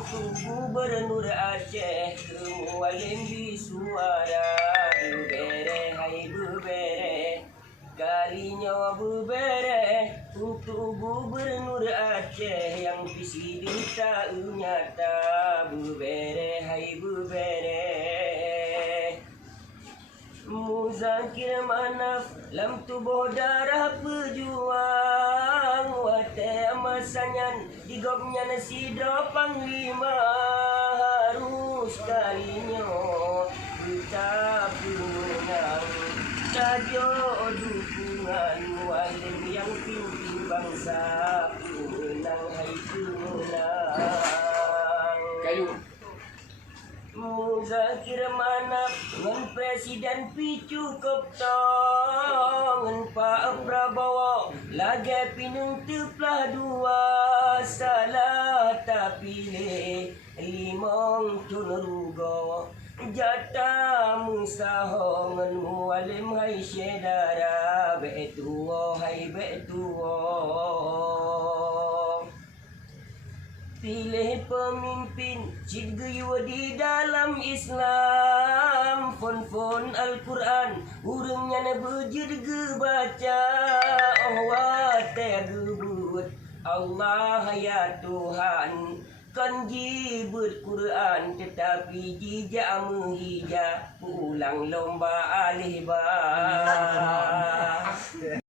untuk Gubernur Aceh Kemualin di suara bubere hai bubere kalinya bubere untuk Gubernur Aceh yang visi duta nyata bubere hai bubere Muzakir Manaf lam tubuh darah pejuang wate amasanyan digopnya nasi panglima harus kalinya kita punang sajo dukungan walim yang pimpin bangsa punang hai punang Kayu. Muzakir Manaf ngan Presiden picu koptong ngan Pak Prabowo lagi pinung teplah dua salah tapi pilih limong tunurugo jata musaho ngan mualim hai syedara betuo hai betuo pilih pemimpin cidgeyu di dalam Islam fon Al-Quran urungnya na bejir baca wate gebut Allah ya Tuhan kan jibut Quran tetapi jija menghija pulang lomba alih bah